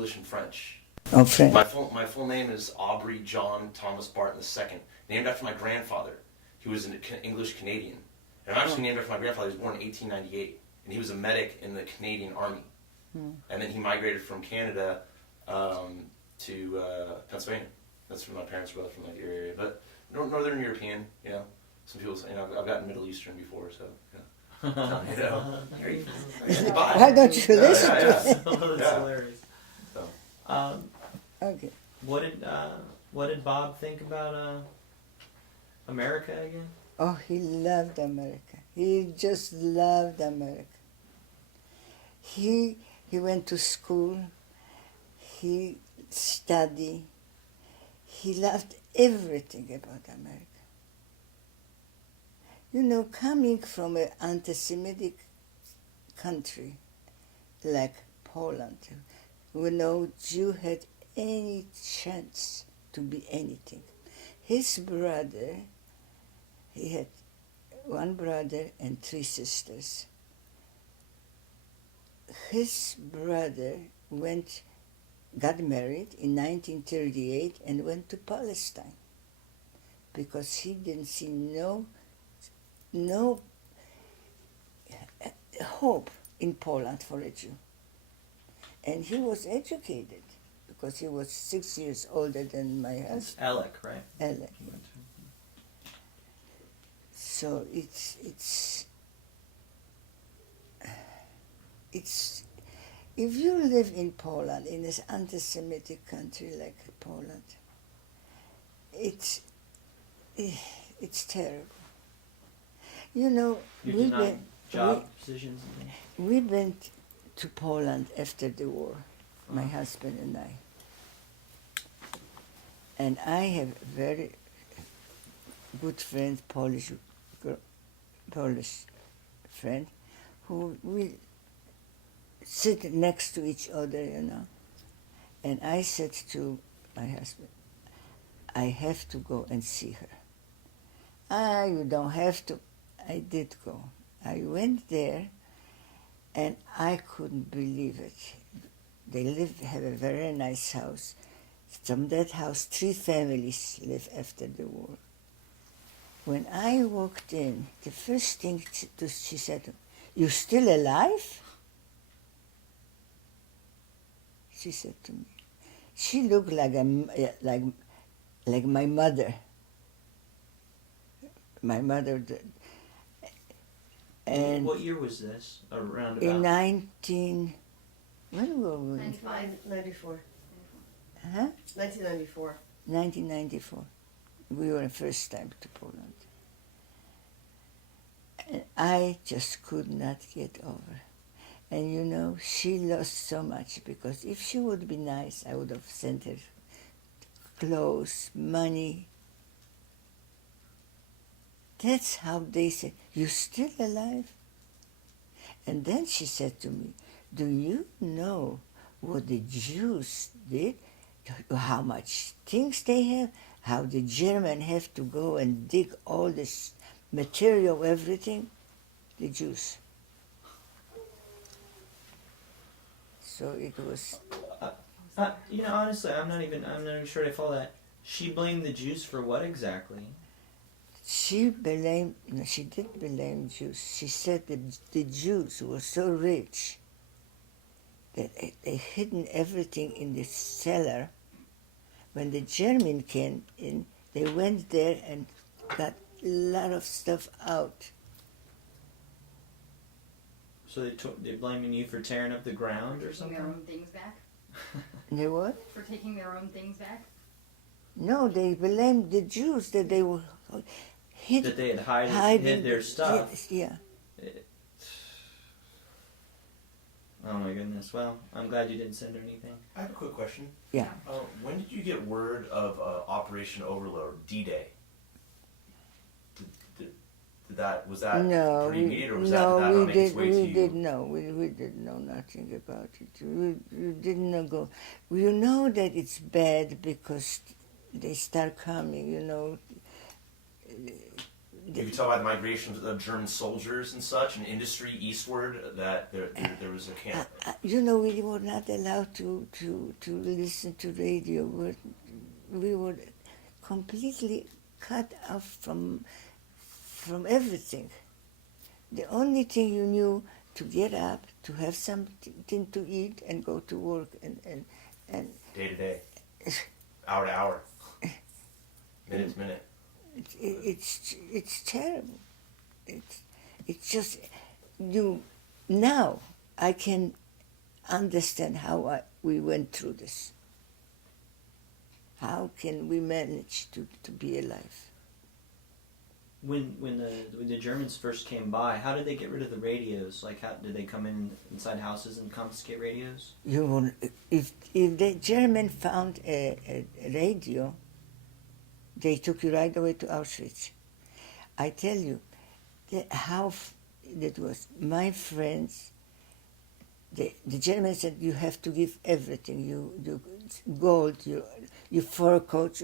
English and French. Oh, French. My full name is Aubrey John Thomas Barton II, named after my grandfather. He was an English Canadian. And I'm actually named after my grandfather. He was born in 1898, and he was a medic in the Canadian Army. And then he migrated from Canada to Pennsylvania. That's where my parents were from, like, area. But Northern European, you know. Some people say, you know, I've gotten Middle Eastern before, so, you know. You know. Why don't you listen to That's hilarious. So. Okay. What did Bob think about America again? Oh, he loved America. He just loved America. He went to school. He studied. He loved everything about America. You know, coming from an anti-Semitic country like Poland, where no Jew had any chance to be anything. His brother, he had one brother and three sisters. His brother got married in 1938 and went to Palestine because he didn't see no hope in Poland for a Jew. And he was educated because he was 6 years older than my husband. Alec, right? Alec. So it's if you live in Poland, in this anti-Semitic country like Poland, it's terrible. You know, positions. We went to Poland after the war, my husband and I. And I have very good friend, Polish friend, who we sit next to each other, you know. And I said to my husband, I have to go and see her. Ah, you don't have to. I did go. I went there, and I couldn't believe it. They have a very nice house. From that house, 3 families live after the war. When I walked in, the first thing she said, "You still alive?" She said to me. She looked like my mother. My mother. And what year was this? Around about? In 19... When were we? 94. Huh? 1994. 1994. We were the first time to Poland. And I just could not get over. And you know, she lost so much because if she would be nice, I would have sent her clothes, money. That's how they say, "You still alive?" And then she said to me, "Do you know what the Jews did? How much things they have? How the Germans have to go and dig all this material, everything? The Jews." So it was... you know, honestly, I'm not even sure I follow that. She blamed the Jews for what exactly? She didn't blame Jews. She said that the Jews were so rich that they hidden everything in the cellar. When the German came in, they went there and got a lot of stuff out. So they're blaming you for tearing up the ground or something? Taking their own things back? They what? For taking their own things back? No, they blamed the Jews that they were that they had hid their stuff. Yeah. Oh my goodness. Well, I'm glad you didn't send her anything. I have a quick question. Yeah. When did you get word of Operation Overlord, D-Day? Was that no, pretty immediate, or was no, did that not make its way to you? We didn't know. We didn't know nothing about it. We didn't know go. You know that it's bad because they start coming, you know, You could tell by the migrations of German soldiers and such, and industry eastward, that there was a camp. You know, we were not allowed to listen to radio. We were completely cut off from everything. The only thing you knew to get up, to have something to eat, and go to work, and Day to day, hour to hour, minute to minute. It's terrible. It's just you. Now I can understand how we went through this. How can we manage to be alive? When the Germans first came by, how did they get rid of the radios? Like, how did they come inside houses and confiscate radios? If the German found a radio, they took you right away to Auschwitz. I tell you, that was. My friends, the Germans said, you have to give everything, you gold, your fur coat.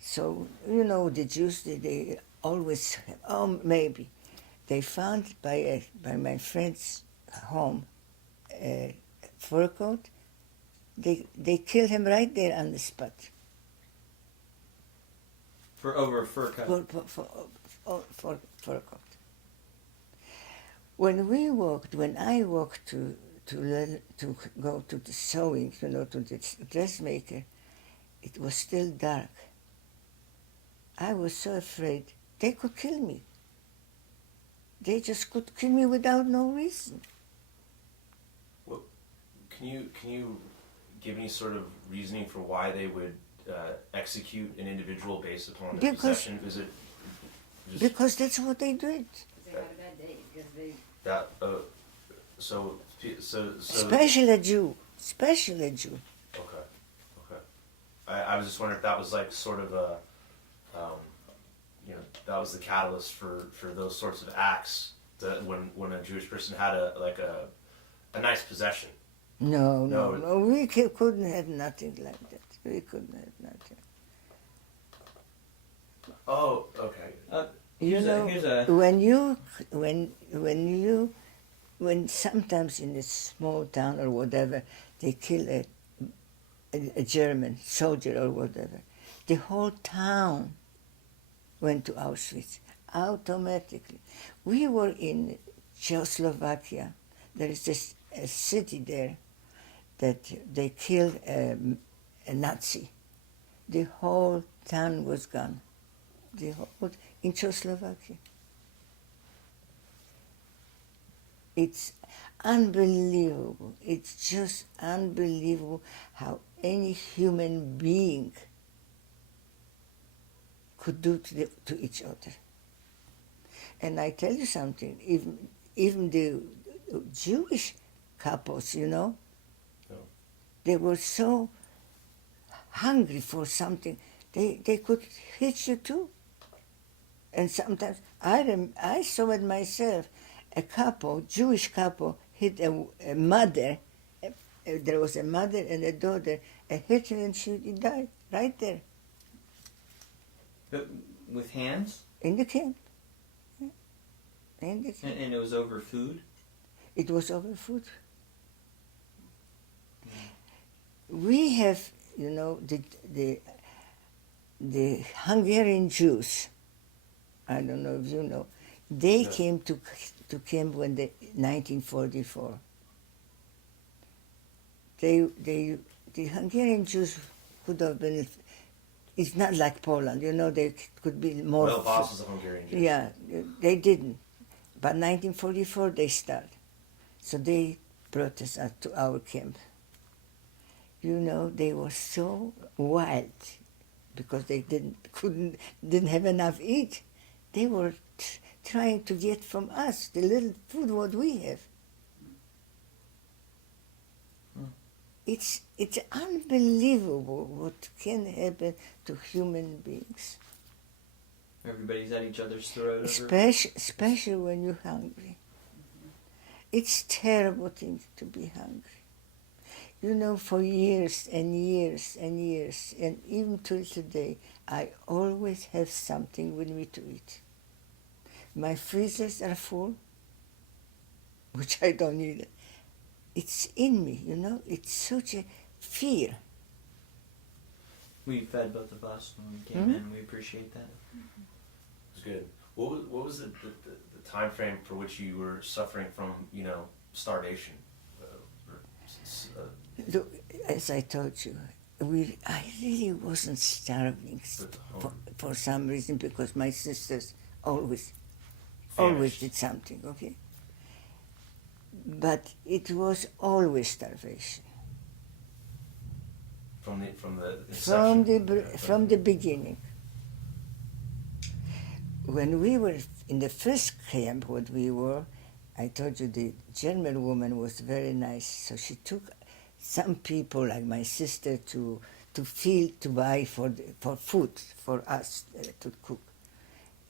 So, you know, the Jews, they always, maybe. They found by my friend's home a fur coat. They killed him right there on the spot. For over a fur coat. For fur coat. When I walked to go to the sewing, to the dressmaker, it was still dark. I was so afraid they could kill me. They just could kill me without no reason. Well, can you give any sort of reasoning for why they would execute an individual based upon their possession? Is it just because that's what they did. They had a bad day because they. that? So. Especially a Jew. Okay. I was just wondering if that was like sort of a, that was the catalyst for those sorts of acts. That when a Jewish person had a nice possession. No. We couldn't have nothing like that. We couldn't have nothing. Oh, okay. When sometimes in a small town or whatever they kill a German soldier or whatever, the whole town went to Auschwitz automatically. We were in Czechoslovakia. There is a city there that they killed a Nazi. The whole town was gone. In Czechoslovakia. It's unbelievable. It's just unbelievable how any human being could do to each other. And I tell you something, even the Jewish couples, they were so hungry for something, they could hit you too. And sometimes I saw it myself. A couple, Jewish couple, hit a mother. There was a mother and a daughter. And hit her and she died right there. But with hands? In the camp. Yeah. In the camp. And it was over food? It was over food. We have, the Hungarian Jews. I don't know if you know. They came to camp when 1944. The Hungarian Jews could have been. It's not like Poland, they could be more. Well, boss was a Hungarian Jew. Yeah, they didn't. But 1944 they started, so they brought us out to our camp. They were so wild because they didn't have enough to eat. They were trying to get from us the little food what we have. It's unbelievable what can happen to human beings. Everybody's at each other's throat. Especially when you're hungry. It's a terrible thing to be hungry. For years and years and years, and even till today, I always have something with me to eat. My freezers are full, which I don't need. It's in me, you know. It's such a fear. We fed both of us when we came Mhm. in. We appreciate that. It was good. What was the time frame for which you were suffering from, starvation? Look, as I told you, I really wasn't starving for some reason, because my sisters always did something, okay? But it was always starvation. From the From inception. the beginning. When we were in the first camp, what we were, I told you the German woman was very nice, so she took some people like my sister to buy for food for us to cook.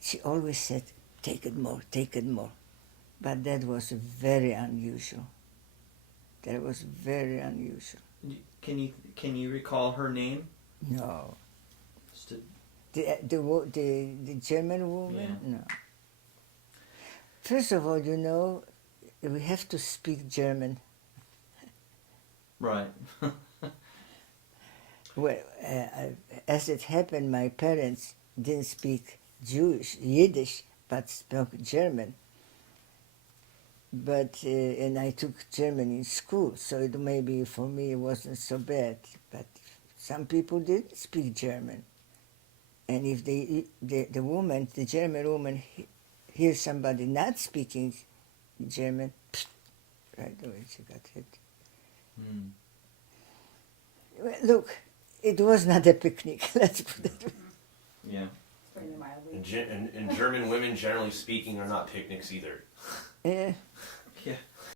She always said, take it more, but that was very unusual. That was very unusual. Can you recall her name? No. Just to, The German woman? Yeah. No. First of all, we have to speak German. right. Well, as it happened, my parents didn't speak Yiddish, but spoke German. But and I took German in school, so it maybe for me it wasn't so bad. But some people didn't speak German, and if the German woman, hears somebody not speaking German, right away she got hit. Mm. Well, look, it was not a picnic. Let's put it. Yeah. Pretty mildly. And German women, generally speaking, are not picnics either. Yeah.